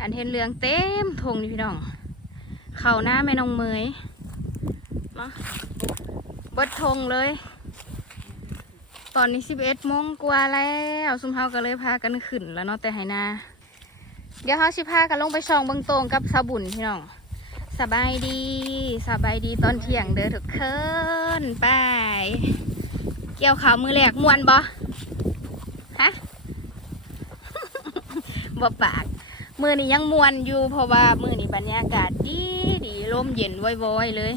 อันเห็นเรืองเต็มทงนี่พี่น้อง เข่าหน้าแม่น้องเมยมาเบิดทงเลย ตอนนี้สิบเอ็ดโมงกว่าแล้วซุมเฮาก็เลยพากันขึ้นแล้วเนาะแต่ไหนา เดี๋ยวเฮาสิพากันลงไปช่องเบิงตรงกับสาบุญพี่น้องสบายดีสบายดีตอนเที่ยงเด้อทุกคนไป เกี่ยวขาวมือแหลกมวนบ่ฮะบ่ปาก มือนี้ยังมวนอยู่เพราะว่ามือนี้บรรยากาศดีดีลมเย็นว่อยๆเลย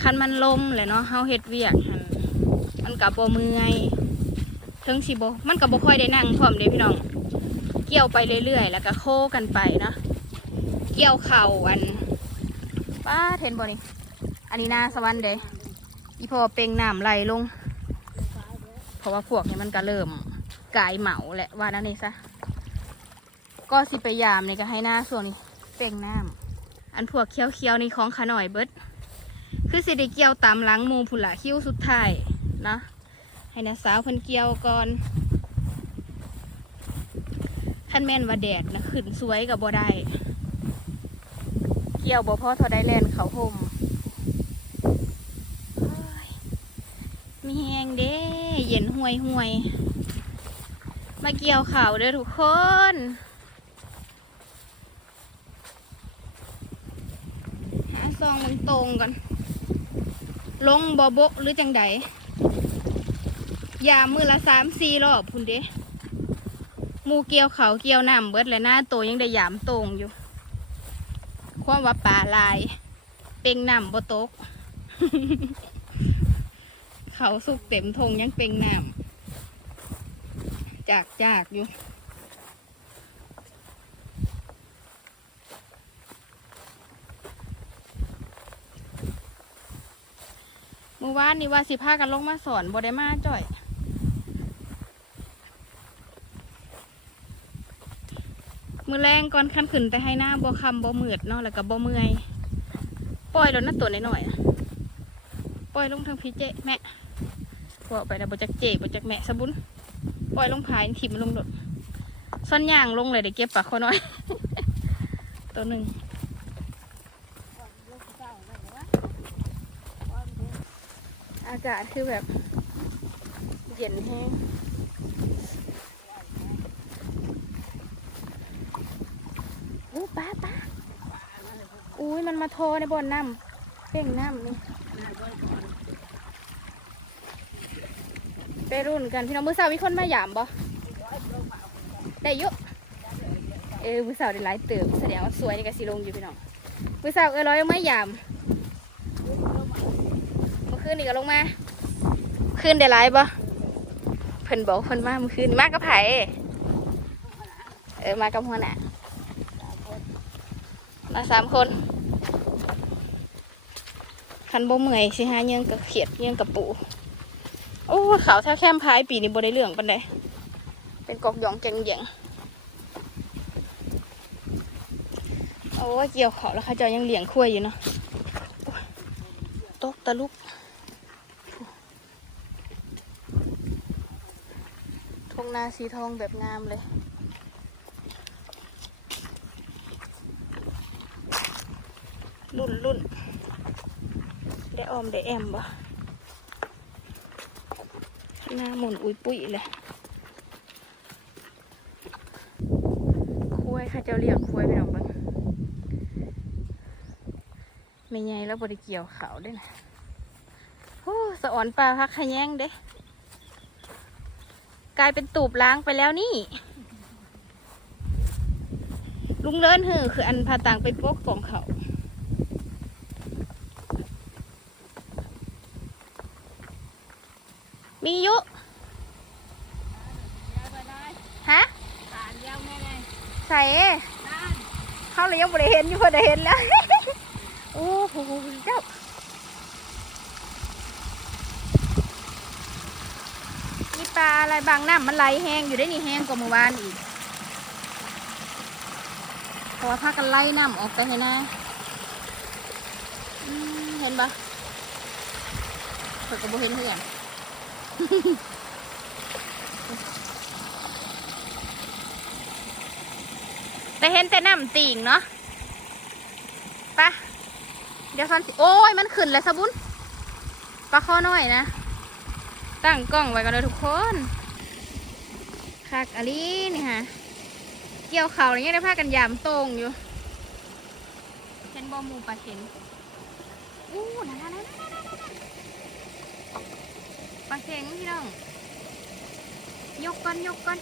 คันมันลมเลยเนาะเฮาเฮ็ดเวียกหันมันกับบ่เมื่อยถึงสิบ่มันกับบ่ค่อยได้นั่งพร้อมเด้พี่น้อง เกี่ยวไปเรื่อยๆ แล้วก็โคกันไปเนาะเกี่ยวเข่าอันป้าเทนบ่นี่อันนี้นาสวรรค์เด้อีพอเปงน้ำไหลลง เพราะว่าพวกนี้มันก็เริ่มกายเหมาแหละว่านั่นนี่ซะ ก็สิไปยามนี่ก็ให้หน้าส่วนนี้เปงน้ำอันพวกเคี้ยวๆนี่ของขาหน่อยเบิดคือสิได้เกี่ยวตามหล้างมูผุละคิ้วสุดท้ายนะให้นาสาวเพิ่นเกี่ยวก่อนขั้นแม่นว่าแดดนะขึ้นสวยกับบ่ได้เกี่ยวบ่พอทอได้แลนเขาห่มมีแหงเด้เย็นห่วยห่วยมาเกี่ยวข่าวเด้อทุกคน หา ซองมันตรงกันลงบอบกหรือจังใดยามมือละสามสี่รอบพุ่นเด้หมูเกี่ยวเขาเกี่ยวน้ำเบิดและหน้าโตยังได้ยามตรงอยู่ ความว่าป่าลาย เป่งน้ำบ่ตก เขาสุกเต็มทงยังเป่งน้ำจากจากอยู่ เมื่อ วานนี่ว่าสิพากันลงมาสอนบ่ได้มาจ่อย มือแรงก่อนคันขึ้นแต่ให้หน้าบ่คำบ่มืดเนาะแล้วก็บ่เมื่อยปล่อยล้วนะตัวน้อยๆปล่อยลงทางพีเจแม่บอกไปแล้วบ่จักเจบ่จักแม่สะบุญปล่อยลงพายถิ่มมันลงรถซ่อนย่างลงเลยเดี๋ยวเก็บปากเขาน้อย ตัวหนึ่ง อากาศคือแบบ เย็นแห้งโอ้ป้าป้าอุ้ยมันมาโทรในบ่อนน้ำเป่งน้ำนี่ไปรุ่นกันพี่น้องมือสาวมีคนมาหยามบ่ได้ยอะเออมือสาวได้หลายเติบแสดงว่าสวยนี่ก็สิลงอยู่พี่น้องมือสาวเออร้อยไม่หยาม เมื่อคืนนี่ก็ลงมาคืนได้หลายบ่เพิ่นบอกเพิ่นมาเมื่อคืนมากับไผเออมากับหัวหน้ามาสามคนคันบ่เมื่อยสิหาเยื่องกับเขียดยื่องกับปูโอ้ขาวแท้แคมพายปีนี้บ่ได้เรื่องปันใดเป็นกอกหยองแกงแยงโอ้เกี่ยวเขาแล้วเขาจะยังเลี้ยงคุ้ยอยู่เนาะโอ้ยตกตะลุกทง นาสีทองแบบงามเลย รุ่นรุ่นได้ออมได้แอมบ่หน้าหมุนอุ้ยปุ้ยเลยคุ้ยข้าเจ้าเรียกคุ้ยไปหน่อยบ้างไม่ไงแล้วบริเกี่ยวเขาด้วยนะโอ้สะอ่อนปลาพักขะแยงเด้ กลายเป็นตูบล้างไปแล้วนี่ ลุงเลินหือคืออันพาต่างไปโป๊กกองเขามีอยุฮะใส่เขาเลยยังไม่ได้เห็นอยู่พอได้เห็นแล้ว โอ้โหเจ้า ปลาอะไรบางน้ำมันไหลแห้งอยู่ได้นี่แห้งกว่าเมื่อวานอีกเพราะว่าพากันไล่น้ำออกไปให้นะอืมเห็นปะเพิ่นก็บ่เห็นเพื่อนแต่เห็นแต่น้ำติ่งเนาะปะเดี๋ยวซันสิโอ้ยมันขึ้นแล้วสะบุญปลาข้อน้อยนะ ตั้งกล้องไว้กันเลยทุกคนคักอลีนี่ฮะเกี่ยวเข่าอะไรเงี้ยได้พากันยามตรงอยู่เห็นบอมูปลาเข็งอู้นั่นนั่นนั่นนั่นนั่นปลาเข็งพี่น้องยกก่อนยกก่อน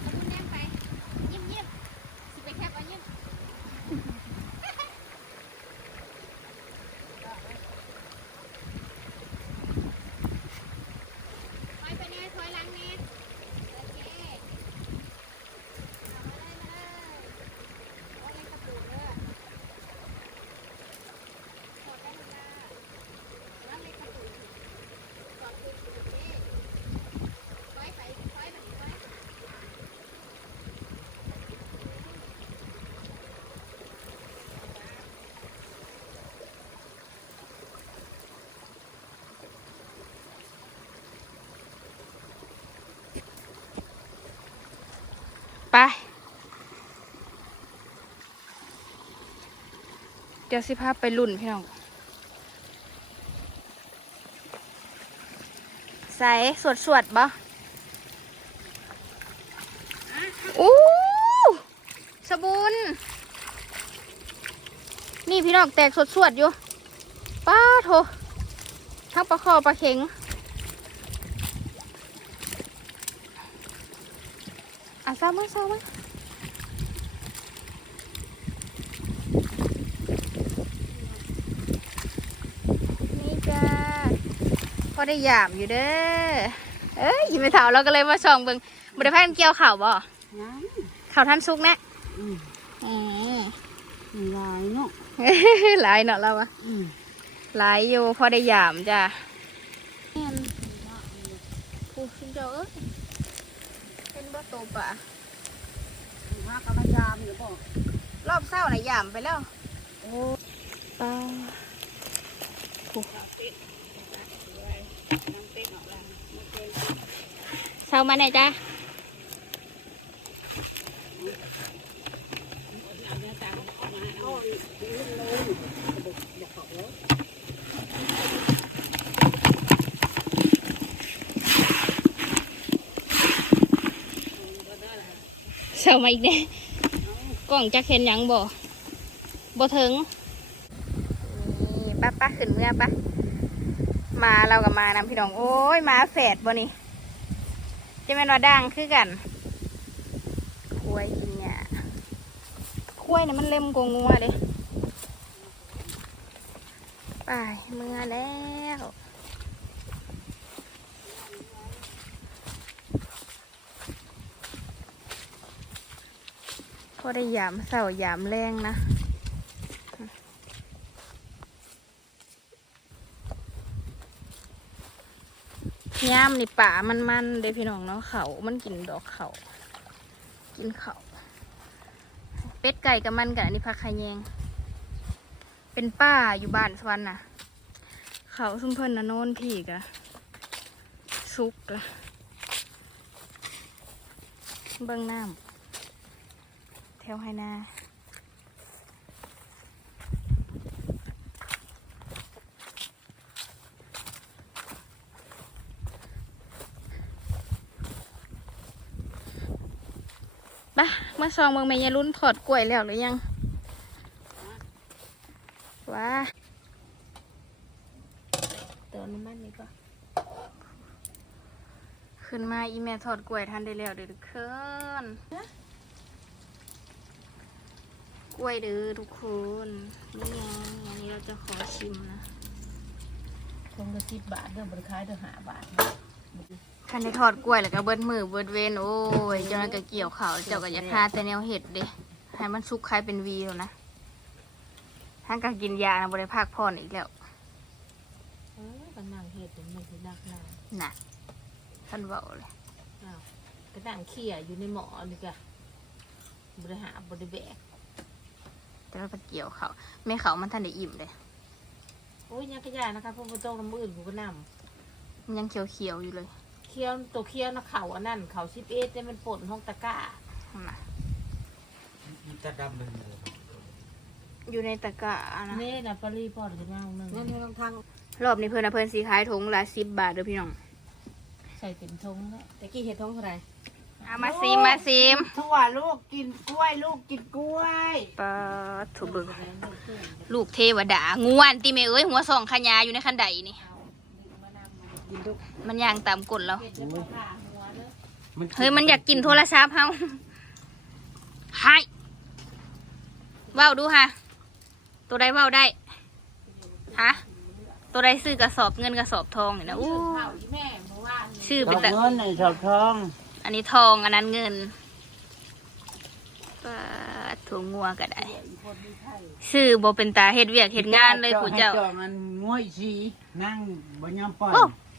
เอาคุณแนมไปเยี่ยมเยี่ยมสิไปแคบเอาเยี่ยมถอยไปแน่ถอยหลังแน่โอเคเอามาเลยมาเลยเอาเลยกระปุกเด้อถอดได้หมดละเอาเลยกระปุกถอดปุกโอเคถอยไปถอยแบบนี้ถอย ไป เดี๋ยวสิพาไปลุ่นพี่น้องใส่สวดสวดๆบ่อู้สบุนนี่พี่น้องแตกสวดสวดๆอยู่ป้าโถทั้งปลาคอปลาเข็งอะซ้ำมาซ้ำมานี่จ้าพ อได้หยามอยู่เด้อ เอ้ยยิ้มไปเถาเราก็เลยมาส่องเบิ่งบริพานเกี่ยวข่าวบ่ยังข่าวท่านซุกแนะอืมอืมมีลายเนาะ หลายเนาะเราอะอืมหลายอยู่พอได้หยามจ้ะแม่นผู้ชินเจ้าเอ้ยเป็นบ่โตปะพากำลังยามอยู่บ่รอบเศร้าน่ะหยามไปแล้ว โอ้ป้า เช้ามาไหนจ้าเช้ามาอีกเด้กล่องจะเข็นหยังบ่บ่ถึงนี่ป้าป้าขึ้นเมื่อป้า มาเรากับมานำพี่น้อง โอ้ยมาแฝดบ่นี่จะเป็นว่าดังคือกันควายกินเนี่ยควายเนี่ยมันเล็มกว่างัวเลยไปเมื่อแล้วพอได้ยามเสายามแรงนะ ย่ามนี่ป่ามันมันเด้พี่น้องเนาะเขา มันกินดอกเขา กินเขา เป็ดไก่กับมันกับอันนี้พักไข่แยง เป็นป้าอยู่บ้านสวรรค์น่ะ เขาซุ่มเพิ่นนะโน่นพี่กะซุกละเบิ้องน้ำแถวไฮนา ปะ มาซองเมืองเมยายรุ่นถอดกล้วยแล้วหรือยังว้าเติมน้ำมันนี่ก็ขึ้นมาอีแม่ถอดกล้วยทันได้แล้วเด็กเคินกกล้วยเด้อทุกคนนี่ไงอันนี้เราจะขอชิมนะทงละสิบบาทเด้อบริขายเด้อหาบาท ท่านได้ทอดกล้วยแล้วก็เบิดมือเบิดเวนโอ้ยเจ้านั่นก็เกี่ยวเขาวเจ้าก็อยากหาแต่แนวเห็ดเด้ให้มันสุกคล้ายเป็นวีแล้วนะท่านก็กินยานะบริภาคพ่อนอีกแล้วเออก็นั่งเฮ็ดเป็นมันสินักหนาน่ะท่านเบาเลยอ้าวก็นั่งเขี่ยอยู่ในหม้อนี่ก็บริหารบริแบกแต่เราไปเกี่ยวเขาวแม่เขามันท่านได้อิ่มเลยโอ้ยยังกระยานะคะพวกมันต้องน้ำอื่นกูก็นมันยังเขียวๆอยู่เลยำ เคี้ยวตัวเคี้ยวนะเขาอันนั้นเขาชิปเอสเนี่ยมันป่นห้องตะกร้าน่ะจะดำหนึ่งเลยอยู่ในตะกร้านะนี่นะปรีพอดกันย่างหนึงนั่นทางทางรอบนี้เพื่อนนะเพื่อนสีขายถุงละสิบบาทเด้อพี่น้องใส่เต็มทงแล้วตะกี้เห็ดท้องเท่าไหร่เอามาซิมมาซิมทั่วลูกกินกล้วย ลูกกินกล้วยปาถูเบิกลูกเทวดางวนตีเมเอ้ยหัวสองขยาอยู่ในคันใดนี่ กินลูกมันย่างตามกฎแล้วเห็ดจะมาผ่าหัวเด้อเฮ้ยมันอยากกินโทรศัพท์เฮาให้ว้าวดูฮะตัวใดว้าวได้ ฮะ ตัวใดซื้อกระสอบเงินกระสอบทองนี่นะอู้เผาอีแม่เมื่อวานนี่ชื่อชเป็นอบแต่เงินในชอบทอง อันนี้ทองอันนั้นเงินปาดถั่วงัวก็ได้ชื่อโบเป็นตาเฮ็ดเวียกเฮ็ดงานเลยผู้เจ้าให้จองอันงวยสีนั่งบนยามปล่อยโอ้มา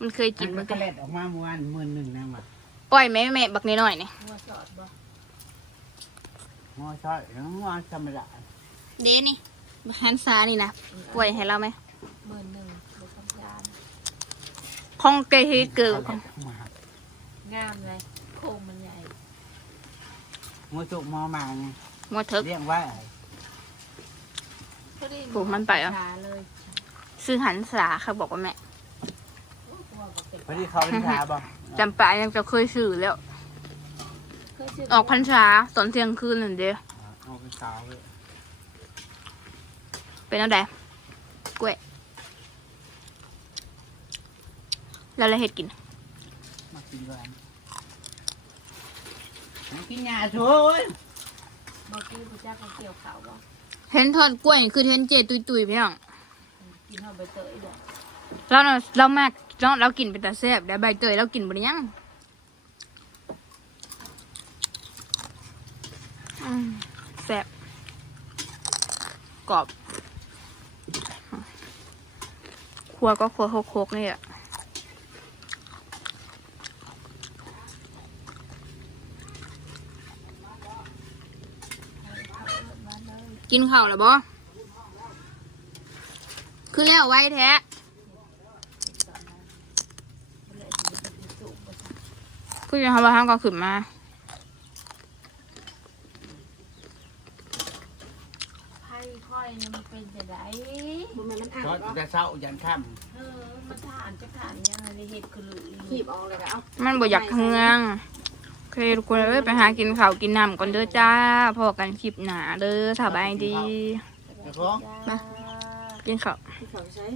มันเคยกินมัมันนก็ก็เล็ดออกมาเมื่อวานหมื่นหนึ่งนะมาปล่อยแม่แม่บักน้อยๆนี่หัวสอดบ่งอช่อยงอธรรมดาเด้นี่ฮันซานี่นะปล่อยให้เราไหมหมื่นหนึ่งบริษัทยานของเกยฮีเกิลเอาเล็ดออกมางามเลยโครงมันใหญ่งอจุกมอมาไงมัวเถิก เรียกว่าก็ได้ปลูกมันไปเหรอช้าเลย ซื้อหันสาเขาบอกว่าแม่ตัวบอกเป็น พอดีเขาเป็นชาบ่จำปายังจะเคยซื้อแล้วเคยชื่ออกพันษาตอนเที่ยงคืนนั่นเด้อเอาเป็นสาวเลยเป็นอะไรกล้วยแล้วเราเห็ดกินมากินกันมากินยาช่วยบอกกี้พระเจ้าเขาเกี่ยวเขาบ่เห็นทอดกล้วยนี่คือเห็นเจตุยตุยๆพี่น้องกินเอาใบเตยบ่เราน่ะเรามาก เราเรากินเป็นตาแซ่บแล้วใบเตยเรากินบริยังแซ่บกรอบครัวก็ครัวโคกๆนี่แหละกินข้าวแล้วบ่คือแล้วไว้แท้ คือยังทำมาทำก็ขึ้นมาไพ่ค่อยเนี่ยมันเป็นจะไดมันมันอ่างก็เนาะจะเศร้ายันค่เออมันทานจะทานยังไงเห็ดคือหรือขีบออกเลยก็เอามันบ่อยากทำงานโอเคทุกคนเอ้ยไปหากินข้าวกินน้ำก่อนเด้อจ้าพอกันคลิปหนาเด้อสบายดีำเจ้าของ มา กินข้าว ที่เขาใช้